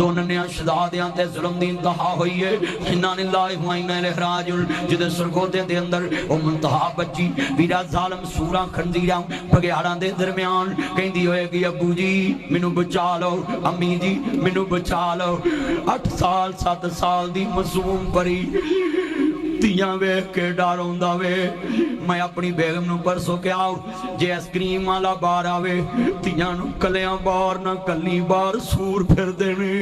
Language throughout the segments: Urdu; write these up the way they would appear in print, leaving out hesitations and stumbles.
دونوں نے شہزادیاں تے ظلم دی انتہا ہوئی ہے انا للہ و انا الیہ راجعون جدے سرگودے دے اندر او منتہا بچی ویرا ظالم سوراں خنزیراں بگیاڑاں دے درمیان کہندی ہوئے گی ابو جی مینوں بچا لو امی جی مینوں بچا لو 8 سال 7 سال دی معصوم پری تیاں ویکھ کے ڈر ہوندا وے میں اپنی بیگم نو پرسوں کہ آؤ جے ایس کریم والا بار آوے تیاں نو کلیاں بار نہ کلی بار سور پھر دینے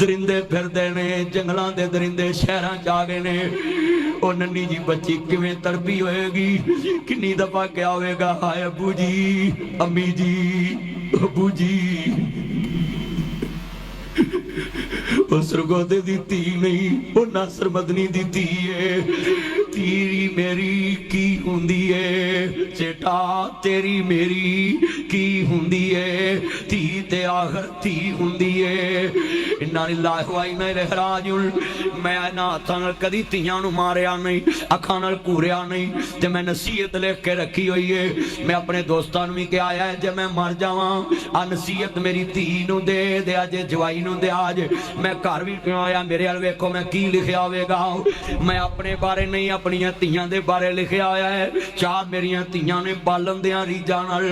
درندے پھر دینے جنگلاں دے درندے شہراں جاگے نے او ننی جی بچی کیویں تڑپی ہوئے گی کنی دفعہ کیا ہوئے گا ہائے ابو جی امی جی ابو جی سرگودے دی تھی نہیں وہ ناصر مدنی دی تھی ہے تیری میری کی ہوندی ہے چیٹا تیری میری کی ہوندی ہے تھی تے آخر تھی ہوندی ہے انا للہ و انا الیہ راجعون میں ناتھاں کدی تیاں نو ماریا نہیں اکھاں نال کوریا نہیں تے میں نصیحت لکھ کے رکھی ہوئی ہے میں اپنے دوستاں نو بھی کہ آیا ہے جے میں مر جاواں آ نصیحت میری تھی نو دے دے اج جوائی نو دے آج میں گھر بھی کیوں آیا میرے ال ویکھو میں کی لکھیا ہوئے گا میں اپنے بارے نہیں اپنی تیاں دے بارے لکھیا ہویا ہے 4 میریاں تیاں نے پالن دیاں ریجاں نال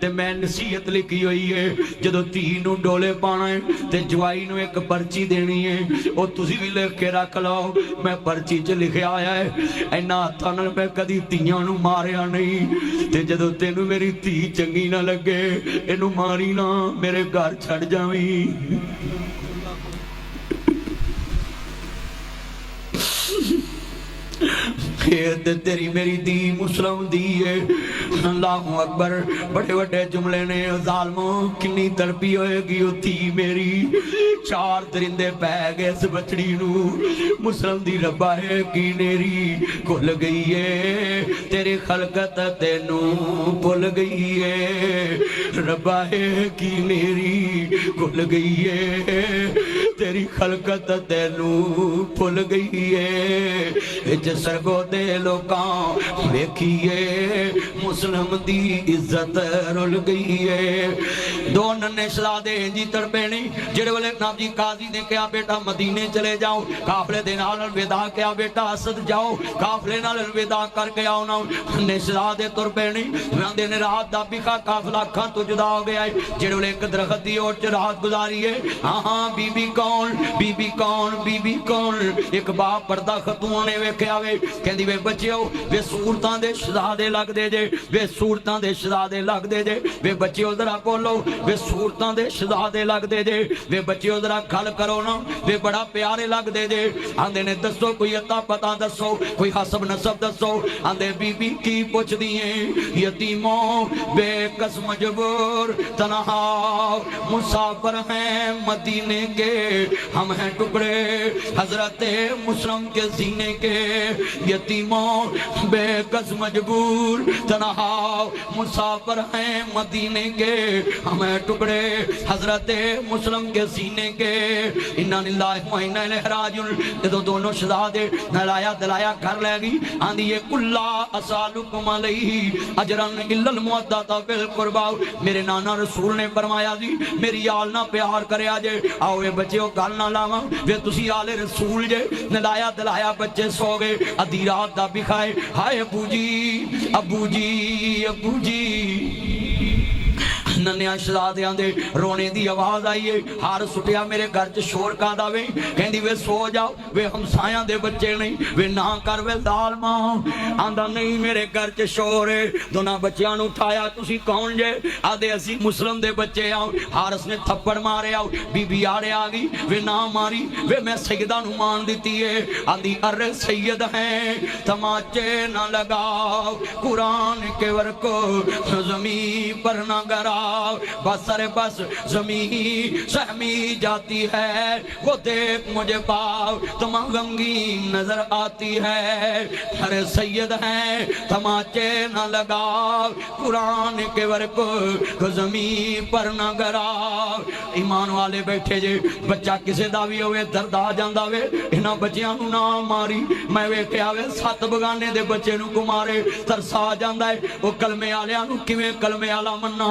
تے میں نصیحت لکھی ہوئی ہے جدوں تھی نو ڈولے پانا ہے تے جوائی نو ایک پرچی دینی ہے او تسی بھی لکھ کے رکھ لو میں پرچی چ لکھیا ہویا ہے اینا ہتھاں نال میں کدی تیاں نو ماریا نہیں تے جدوں تینوں میری تھی چنگی نہ لگے اینو ماری نہ میرے گھر چھڑ جاویں خیر تیری میری دی مسلم دی ہے اللہ اکبر بڑے بڑے جملے نے ظالموں کنی تڑپی ہوئے گی تھی میری 4 درندے پہ گئے اس بچڑی نو مسلم دی ربا ہے کی نیری کھل گئی ہے تیری خلقت تینو بھول گئی ہے ربا ہے کی نیری کھل گئی ہے تیری خلقت تینو بھول گئی ہے وچ سرگودے لوکاں ویکھیے مسلم دی عزت رل گئی ہے 2 ننے شہزادے جی تڑپے نہیں جڑے والے ناب جی قاضی نے کہا بیٹا مدینے چلے جاؤ قافلے دے نال الوداع کیا بیٹا اسد جاؤ قافلے نال الوداع کر کے آؤ نا ننے شہزادے تڑپے نہیں وندے نے رات دا بکا قافلہ کھاں تو جدا ہو گیا ہے جڑے والے ایک درخت دی اوٹ چ رات گزاری ہے ہاں ہاں بی بی کون بی بی کون بی بی کون ایک باپ پردہ خاتون نے ویکھیا وے کہندی وے بچیو وے صورتاں دے شہزادے لگ دے جے وے صورتاں دے شہزادے لگ دے جے وے بچیو ذرا بولو وے صورتاں دے شہزادے لگ دے جے وے بچیو ذرا گل کرو نا وے بڑا پیارے لگ دے جے آندے نے دسو کوئی عطا پتہ دسو کوئی حسب نسب دسو آندے بی بی کی پوچھ دیئے یتیموں بے کس مجبور تنہا مسافر ہیں مدینے کے ہم ہیں ٹکڑے حضرت مسلم کے سینے کے یتیموں بے کس مجبور تنہا مسافر ہیں مدینے کے ہمیں ٹکڑے حضرت مسلم کے سینے کے انا للہ و انا الیہ راجعون جدوں دونوں شہزادے نلایا دلایا کر لے گی آندی یہ کلا اسالکم علیہ اجرا الا المودۃ فی القربى میرے نانا رسول نے فرمایا جی میری آل نہ پیار کریا جے آؤ اے بچیو گل نہ لاواں وے تسی آل رسول جے نلایا دلایا بچے سو گئے ادھی رات دا بکھائے ہائے ابو جی ابو جی ابو جی ننیاں شہزادیاں دے رونے دی آواز آئیے ہار سٹیا میرے گھر چ شور کا داوے کہندی وے سو جاؤ وے ہمسایاں دے بچے نہیں وے نہ کر وے ظالماں آندا نہیں میرے گھر چ شور ہے دونوں بچیاں نو اٹھایا تسی کون جے آدے اسی مسلم دے بچے آؤ ہارس نے تھپڑ مارے آؤ بی بی آڑے آ گئی وے نہ ماری وے میں سیدہ نو مان دیتی ہے آندی ارے سید ہیں تماچے نہ لگاؤ قرآن کے ورکو زمین پر نہ گراؤ بس ارے بس زمین سہمی جاتی ہے وہ دیکھ مجھے پاؤ تم غمگین نظر آتی ہے ارے سید ہیں تماچے نہ لگاؤ قرآن کے ورک زمین پر نہ گراؤ ایمان والے بیٹھے جے بچہ کسے داوی ہوئے درد آ جاندہ وے انہاں بچیاں نو نہ ماری میں ویکھیا وے 7 بگانے دے بچے نو کو مارے ترسا جاندہ ہے وہ کلمے آلیاں نو کیویں کلمے آلا مننا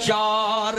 4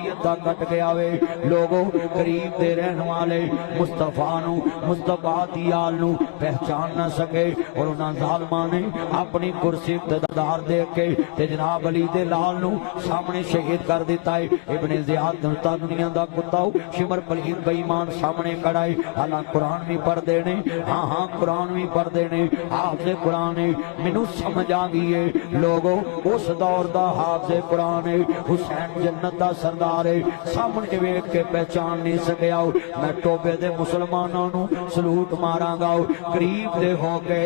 شریعت دا کٹ گیا وے لوگوں قریب دے رہن والے مصطفیٰ نو مصطفیٰ دی آل نو پہچان نہ سکے اور انہاں ظالماں نے اپنی کرسی اقتدار دے کے تے جناب علی دے لال نو سامنے شہید کر دیتا ہے ابن زیاد دنتا دنیا دا کتاو شمر پلید بیمان سامنے کڑائے حالاں قرآن بھی پڑھ دینے ہاں قرآن بھی پڑھ دینے حافظ قرآن منو سمجھ آ گئی ہے لوگوں اس دور دا حافظ قرآن حسین جنت دا سردار ہے سامنے ویکھ کے پہچان نہیں سکیا میں ٹوبے دے مسلمانوں نو سلوٹ ماراں گا قریب دے ہو کے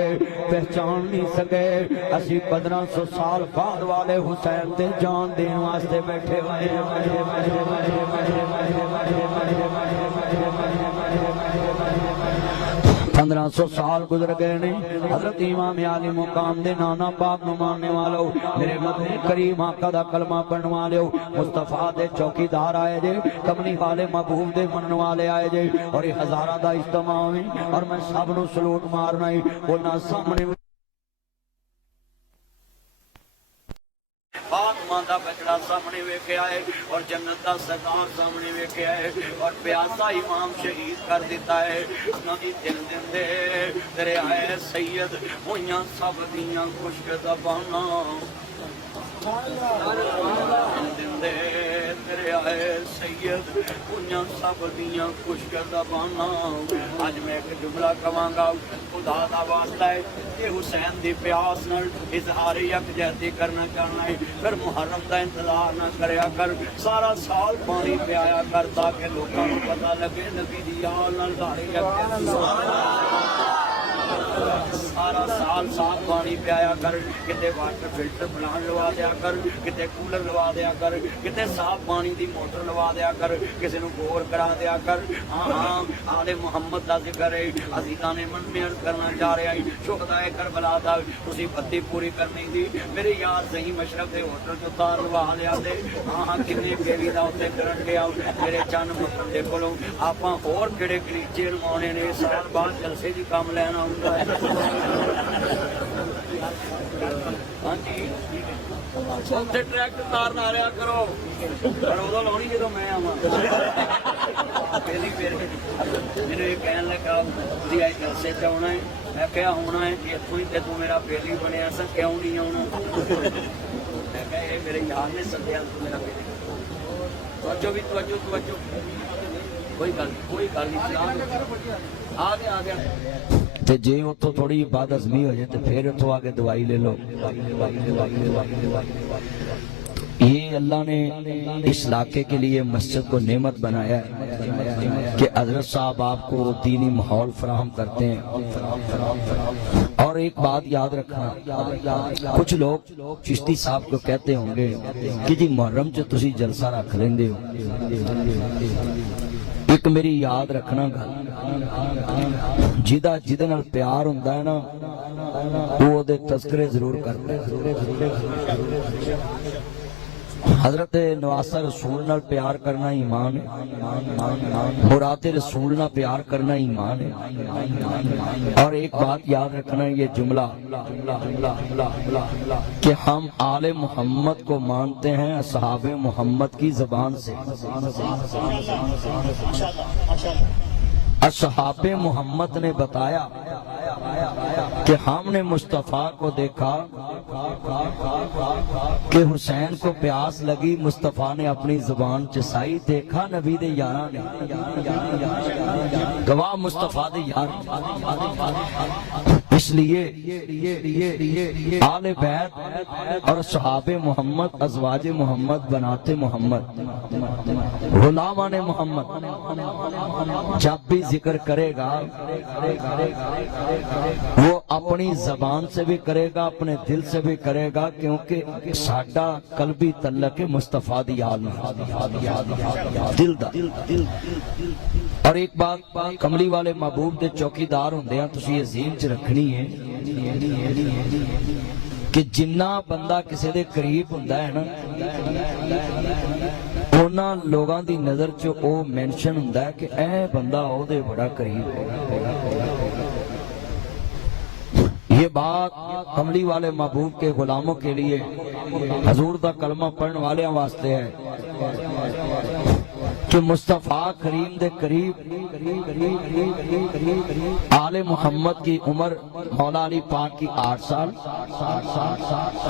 پہچان نہیں سکے اسی 1500 سال بعد والے حسین تے جان دین واسطے بیٹھے ہوئے 1500 سال گزر گئے نے حضرت امام علی مقام دے نانا پاک نو ماننے والو میرے مدنی کریم آقا دا کلمہ پڑھن والو مصطفیٰ دے چوکیدار آئے جے کملی والے محبوب دے منن والے آئے جے اور یہ ہزارہ دا اجتماع ہوئی اور میں سب نو سلوٹ مارنا ہی وہ نہ سامنے فاطمہ دا بچڑا سامنے ویکھے آئے اور جنت دا سردار سامنے ویکھے آئے اور پیاسا امام شہید کر دیتا ہے نبی دل دے تیرے آئے سید ہویاں سب دیاں خشک زباناں دے تیرے آئے سید ہویاں سب دیاں خشک زباناں آج میں ایک جملہ کہاں گا خدا دا واسطہ ہے کہ حسین دی پیاس نال اظہار یکجہتی کرنا چاہنا ہے پھر محرم دا انتظار نہ کریا کر سارا سال پانی پیایا کر تاکہ لوگوں کو پتہ لگے نبی دی آل نال دھاری سارا سال صاف پانی پیایا کر کتے واٹر فلٹر بلان لوا دیا کر کتے کولر لوا دیا کر کتے صاف پانی دی موٹر لوا دیا کر کسی نو بور کرا دیا کر ہاں آل محمد دا ذکر ہے عزیزان من میں عرض کرنا چاہ رہا ہے شہدائے کربلا دا اسی بتی پوری کرنی دی میرے یار صحیح مشرف دے ہوٹل جو تار لوا لیا دے ہاں کنے بیوی دا ہوتے کرن گیا میرے چند مطلب دے کولوں آپاں اور کڑے کلیچے نمانے نے سال بعد جلسے دی کام لینا ہوتا ہے ہاں جی اتنے ٹریکٹر تار نہ رہا کرو پر ادو لاؤنی جدو میں آواں پہلی پھر میرے یہ کہنے لگا تھی آئی جلسے چ آنا ہے میں کیا ہونا ہے کہ اتوں ہی تو میرا پہلی بنیا سا کیوں نہیں آنا میں کہا یہ میرے یار نے سدیا تو میرا پہلی توجہ بھی توجہ کوئی گل نہیں آ گیا تے جے اتو تھوڑی بات ازمی ہو جائے تو پھر اتو آگے دوائی لے لو یہ اللہ نے اس علاقے کے لیے مسجد کو نعمت بنایا ہے کہ حضرت صاحب آپ کو دینی ماحول فراہم کرتے ہیں اور ایک بات یاد رکھنا کچھ لوگ چشتی صاحب کو کہتے ہوں گے کہ جی محرم جو تسی جلسہ رکھ لیندے ہو ایک میری یاد رکھنا گا جدہ نال پیار ہوندا ہے نا وہ دے تذکرے ضرور کرتے حضرت نواسہ رسول نال پیار کرنا ایمان ہے مراد رسول نال پیار کرنا ایمان ہے اور ایک بات یاد رکھنا یہ جملہ کہ ہم آل محمد کو مانتے ہیں اصحاب محمد کی زبان سے اصحاب محمد نے بتایا کہ ہم نے مصطفیٰ کو دیکھا کہ حسین کو پیاس لگی مصطفیٰ نے اپنی زبان چسائی دیکھا نبی دے یاراں نے گواہ مصطفیٰ دے یار اس لیے آل بیت اور صحاب محمد ازواج محمد بناتے محمد غلامان محمد جب بھی ذکر کرے گا وہ اپنی زبان سے بھی کرے گا اپنے دل سے بھی کرے گا کیونکہ ساڈا قلبی تعلق مصطفیٰ دی آل دل دا اور ایک بات کملی والے محبوب دے چوکیدار ہوندے ہیں تسی یہ ذہن چ رکھنی ہے کہ جنہ بندہ کسی دے قریب ہوندا ہے نا اونا لوگاں دی نظر چ او مینشن ہوندا ہے کہ اے بندہ او دے بڑا قریب ہے یہ بات کملی والے محبوب کے غلاموں کے لیے حضور دا کلمہ پڑھنے والے واسطے ہے کہ مصطفیٰ کریم دے قریب آل محمد کی عمر مولا علی پاک کی 8 سال،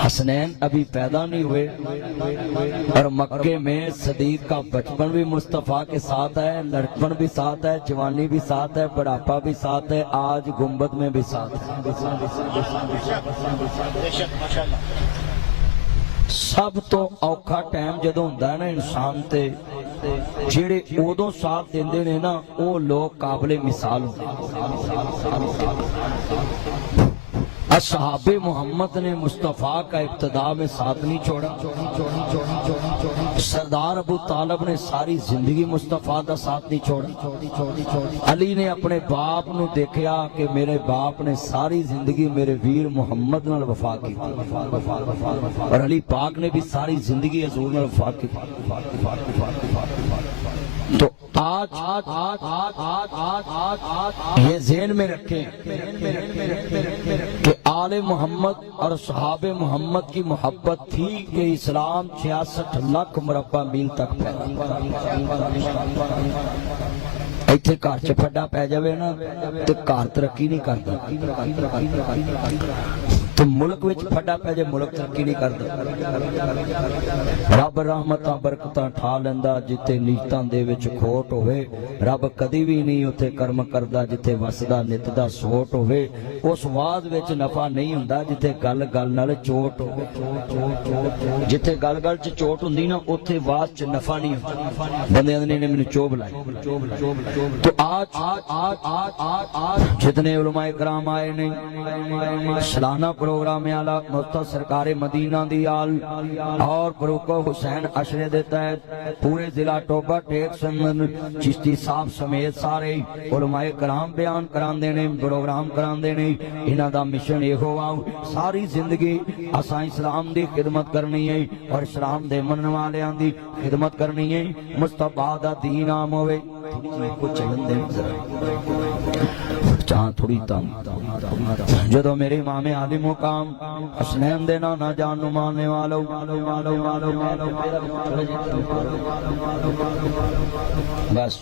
حسنین ابھی پیدا نہیں ہوئے، اور مکے میں صدیق کا بچپن بھی مصطفیٰ کے ساتھ ہے، لڑکپن بھی ساتھ ہے، جوانی بھی ساتھ ہے، بڑھاپا بھی ساتھ ہے، آج گنبد میں بھی ساتھ ہے۔ سب تو اوکھا ٹائم جدوں ہوندا ہے نا انسان تے، جڑے اودوں ساتھ دیندے نے نا او لوگ قابل مثال ہوندے۔ اصحاب محمد نے مصطفیٰ کا ابتدا میں ساتھ نہیں چھوڑا۔ سردار ابو طالب نے ساری زندگی مصطفیٰ کا ساتھ نہیں چھوڑا۔ علی نے اپنے باپ نو دیکھیا کہ میرے باپ نے ساری زندگی میرے ویر محمد نال وفا کی، اور علی پاک نے بھی ساری زندگی حضور نال وفا کی۔ تو آج یہ ذہن میں رکھیں کہ آل محمد اور صحاب محمد کی محبت تھی کہ اسلام 66 لاکھ مربع میل تک پھیلا۔ ایتھے گھر چ پھڈا پی جاوے نا تے گھر ترقی نہیں کردا، تو ملک وچ پھڈا پی جائے ملک ترقی نہیں کردا۔ رب رحمتاں برکتاں ٹھا لیندا جتے نیتاں دے وچ کھوٹ ہوئے، رب کدی بھی نہیں اتھے کرم کردا جتے وسدا نت دا سوٹ ہوئے۔ اس واز وچ نفع نہیں ہوندا جتے گل گل نال چوٹ ہوئے، جتے گل گل چ چوٹ ہوندی نا اوتھے واز چ نفع نہیں ہوندا، بندے نے مینوں چوب لائی۔ تو آج جتنے علماء کرام آئے نے سالانہ پروگرام اعلیٰ مفتی سرکار مدینہ دی آل اور فروخ حسین عشرے دے تحت پورے ضلع ٹوبہ ٹیک سندن چشتی صاحب سمیت سارے علماء کرام بیان کران دینے پروگرام کران دینے۔ انہاں دا مشن یہ ہوا ساری زندگی اساں اسلام دی خدمت کرنی ہے اور اسلام دے منن والیاں دی خدمت کرنی ہے، مصطفیٰ دا دین عام ہوئے۔ کو چلن دے چاہاں تھوڑی تانگ جدو میرے امام عالی مقام حسنین دے نانا جان نو ماننے والو بس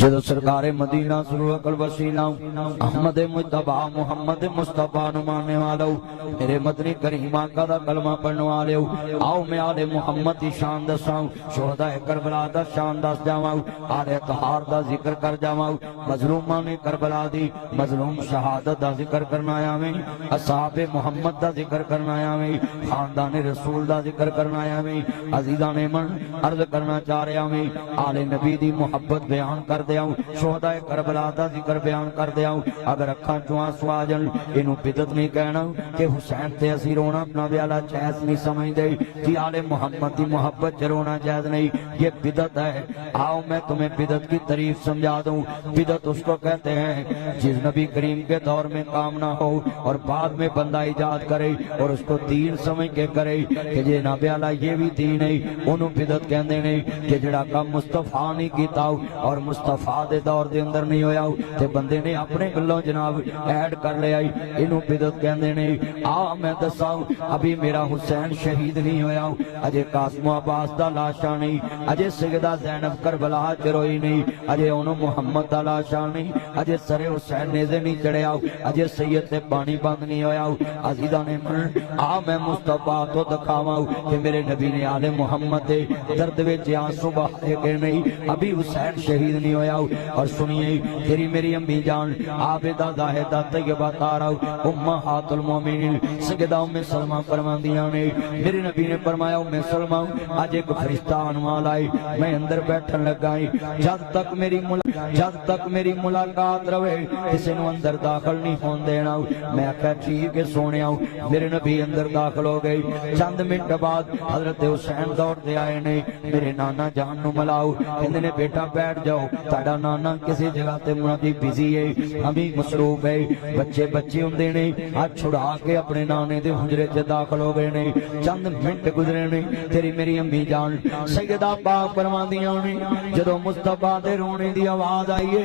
جدو سرکار مدینہ سرور اکل وسیلہ احمد مجتبہ محمد مصطفیٰ نو ماننے والو میرے مدنی کریم آقا دا کلمہ پڑھنے والے آؤ میں آل محمد کی شان دساؤں، شہداء کربلا دا شان دس جاؤں، آل اطہار دا ذکر کر جاؤں، مظلومان کربلا دی مظلوم شہادت دا ذکر کرنا آیا میں، اصحاب محمد دا ذکر کرنا آیا میں، خاندان رسول دا ذکر کرنا آیا میں، عزیزان من عرض کرنا چاہ رہا میں، آل نبی دی محبت بیان کر دیا ہوں، شہداء کربلا دا ذکر بیان کر دیا ہوں۔ اگر اکھاں چواں سواجن انہوں بدت نہیں کہنا کہ حسین تے اسی رونا اپنا بیالا جائز نہیں سمجھ دے کہ آل محمد دی محبت چرونا جائز نہیں، یہ بدت ہے۔ آؤ میں تمہیں بدت کی تعریف سمجھا دوں۔ بدت اس کو کہتے ہیں جس نبی کریم کے دور میں کام نہ ہو اور بعد میں بندہ ایجاد کرے اور اس کو دین سمجھ کے کرے کہ جے نہ بیالا یہ بھی دین ہے، انہوں بدت کہندے نے کہ جڑا کام مصطفیٰ نہیں کیتا اور مصطفیٰ دے دور دے اندر نہیں ہویا تے بندے نے اپنے گلوں جناب ایڈ کر لیا، انہوں بدت کہندے نے۔ آ میں دساؤں ابھی میرا حسین شہید نہیں ہویا، اجے قاسم عباس دا لاشا نہیں، اجے سیدہ زینب کربلا چروئی نہیں، اجے انہوں محمد دا لاشا نہیں، اجے سر حسین نیزے نہیں چڑھیا، اجے سید تے پانی بند نہیں ہویا۔ عزیزان من آ میں مصطفیٰ تو دکھاواں کہ میرے نبی نے آل محمد دے درد وچ آنسو بہائے کہ نہیں، ابھی حسین شہید نہیں ہویا۔ اور سنیے تیری میری امی جان عابدہ زاہدہ طیبہ طاہرہ امہات المومنین سیدہ ام سلمہ فرماندیاں نے میرے نبی نے فرمایا ام سلمہ آج ایک فرشتہ آنے والا ہے، میں اندر بیٹھن لگائی، جب تک میری ملاقات رہے کسی نو اندر داخل نہیں ہون دینا۔ میں کہا ٹھیک ہے سونیا، میرے نبی اندر داخل ہو گئی۔ چند منٹ بعد حضرت حسین دوڑ دے آئے نے میرے نانا جان نو ملاؤ، کہندے نے بیٹا بیٹھ جاؤ، تہاڈا نانا کسی جگہ تے منادی بزی ہے، ہمیں مصروف ہے۔ بچے ہوندے نے ہاتھ چھڑا کے اپنے نانے دے حجرے چ داخل ہو گئے نے۔ چند منٹ گزرے نے تیری میری امی جان سیدہ پاک فرماندیاں نے جدوں مصطفیٰ دے رونے دی آواز آئی ہے،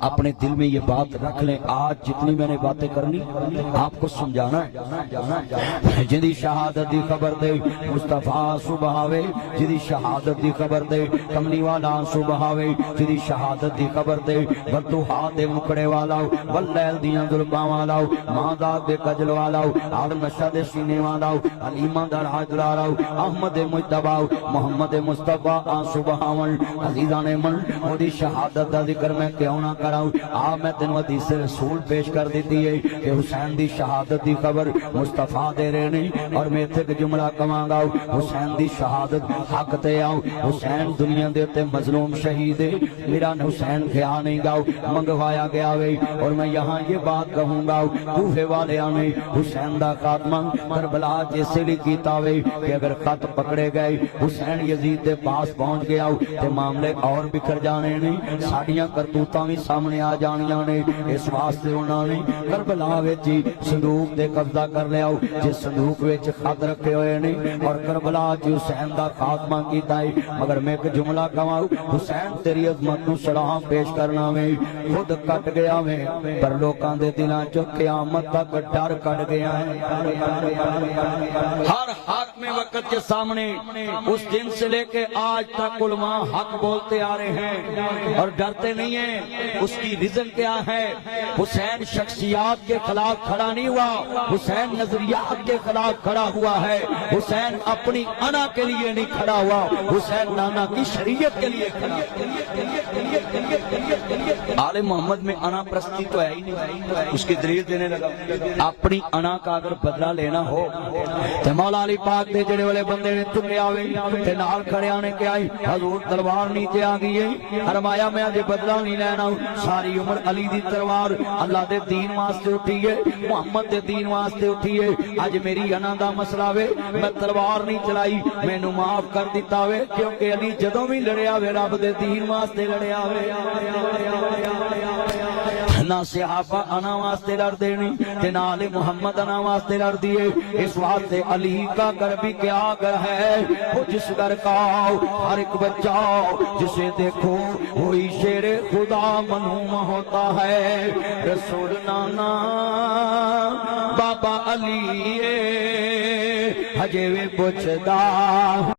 اپنے دل میں یہ بات رکھ لیں، آج جتنی میں نے باتیں کرنی آپ کو سمجھانا ہے۔ جدی شہادت دی خبر دے مصطفیٰ صبحاوے، جدی شہادت دی خبر دے کملی والا صبحاوے، جدی شہادت دی خبر دے بردوہا دے مکڑے والا، واللیل دیاں ظلماں والا، مادہ دے کجل والا، عالم نشہ دے سینے والا، علیمہ در حجرارا، احمد مجتبہ، محمد مصطفیٰ صبحاون عزیزان من، وہ دی شہادت دا ذکر میں کیوں نہ کراؤں؟ میں تینوں حدیث رسول پیش کر دیتی ہے کہ حسین دی شہادت دی خبر مصطفیٰ دے رہے نہیں، اور میں تھے کہ جملہ کماں گا حسین دی شہادت حق تے آؤ۔ حسین دنیا دیتے مظلوم شہید ہے، میرا حسین کھیا نہیں گاؤ منگوایا گیا وے، اور میں یہاں یہ بات کہوں گا کوفے والے آنے حسین دا خاتمہ کربلا جیسے لی کیتا وے کہ اگر خط پکڑے گئے حسین یزید دے پاس پہنچ گیا تے معاملے اور بکھر جانے نہیں، ساڑیاں کرتوتاں بھی سامنے آ جانیاں نے، اس واسطے انہوں نے کربلا وچ صندوق دے قبضہ کر لیا، جس صندوق وچ خط رکھے ہوئے نہیں، اور کربلا وچ حسین دا خاتمہ کیتا ہے۔ مگر میں ایک جملہ کہاں، حسین تیری عظمت نو سلام پیش کرنا میں خود کٹ گیا میں، پر لوکاں دے دلاں چ قیامت تک ڈر کٹ گیا ہے۔ ہر حق میں وقت کے سامنے اس دن سے لے کے آج تک علماء حق بولتے آ رہے ہیں اور ڈرتے نہیں ہیں۔ اس کی ریزن کیا ہے؟ حسین شخصیات کے خلاف کھڑا نہیں ہوا، حسین نظریات کے خلاف کھڑا ہوا ہے، حسین اپنی انا کے لیے نہیں کھڑا ہوا، حسین نانا کی شریعت کے لیے کھڑا۔ آل محمد میں انا پرستی تو ہے ہی نہیں، اس کی دلیل دینے لگا۔ اپنی انا کا اگر بدلہ لینا ہو تے مولا علی پاک دے جڑے والے بندے نے چلے آوے تے نال کھڑے آنے کے آئی، حضور تلوار نیچے آ گئی ہے، فرمایا میں اج بدلہ نہیں لینا، ساری عمر علی دی تلوار اللہ دے دین واسطے اٹھی ہے، محمد دے دین واسطے اٹھی ہے، اج میری انا دا مسئلہ وے، میں تلوار نہیں چلائی، مینوں معاف کر دیتا وے، کیونکہ علی جدوں بھی لڑیا وے رب دے دین واسطے لڑیا وے۔ نہ صحابہ انا واسطے لڑ دینی تے نہ علی محمد انا واسطے لڑ دیے، اس واسطے علی کا گھر بھی کیا گھر ہے، وہ جس گھر کا ہر ایک بچہ جسے دیکھو وہی شیر خدا منہوم ہوتا ہے۔ رسول نانا بابا علی ہجے وی پوچھدا